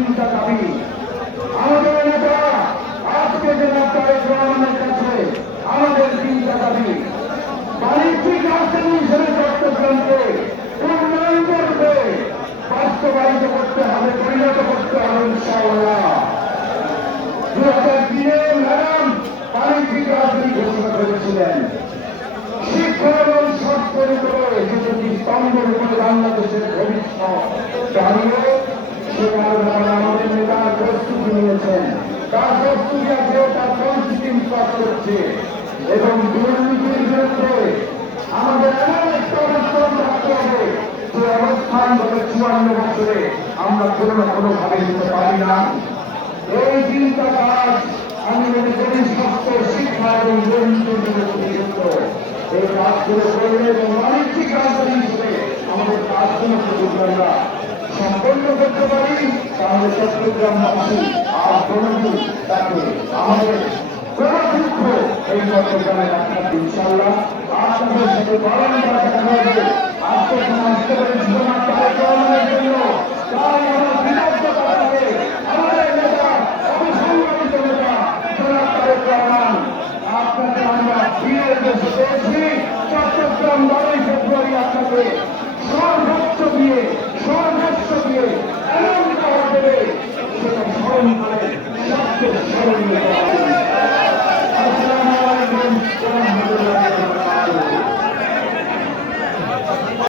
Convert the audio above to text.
তিনটা দাবি। আমাদের নেতা আজকে জেলা তারেক রহমানের কাছে আমাদের তিনটা দাবি। বাণিজ্যিক রাজধানী হিসেবে চট্টগ্রামকে উন্নয়ন করবে, বাস্তবায়িত করতে হবে, পরিণত করতে হবে ইনশাআল্লাহ। 2003-এ ম্যাডাম বাণিজ্যিক রাজধানী ঘোষণা করেছিলেন। শিক্ষা এবং স্বাস্থ্যের উপরে যে দুটি স্তম্ভের উপরে বাংলাদেশের ভবিষ্যৎ দাঁড়িয়ে, সে কারণে আমাদের নেতা প্রস্তুতি নিয়েছেন। তার প্রস্তুতি আছে, তার প্রস্তুতি কাজ করছে এবং দুর্নীতির বিরুদ্ধে আমাদের এমন একটা অবস্থান থাকতে হবে যে অবস্থান গত 54 বছরে আমরা কোনো না কোনোভাবে নিতে পারি না। এই চিন্তা কাজ আমি মনে করি স্বাস্থ্য, শিক্ষা এবং দুর্নীতির বিরুদ্ধে এই কাজগুলো করলে এবং বাণিজ্যিক রাজধানী হিসেবে আমাদের কাজগুলো আমরা সম্পন্ন করতে পারি, তাহলে চট্টগ্রামবাসী আর কোনদিন তাকে আমাদের কোন দুঃখ এই চট্টগ্রামে রাখার ইনশাআল্লাহ আপনাদের সাথে পালন করা হবে। আজকে সমাজ করে জীবন তারেক রহমানের জন্য তাই আমার কৃতজ্ঞতা থাকে আমাদের নেতা, অবসংগঠিত নেতা জনাব তারেক রহমান। আপনাকে আমরা ফিরে দেশে পেয়েছি। চট্টগ্রাম 12 ফেব্রুয়ারি আপনাকে সর্বোচ্চ দিয়ে সর্বোচ্চ দিয়ে এমন দেবে সেটা স্মরণ করে সবচেয়ে স্মরণীয়।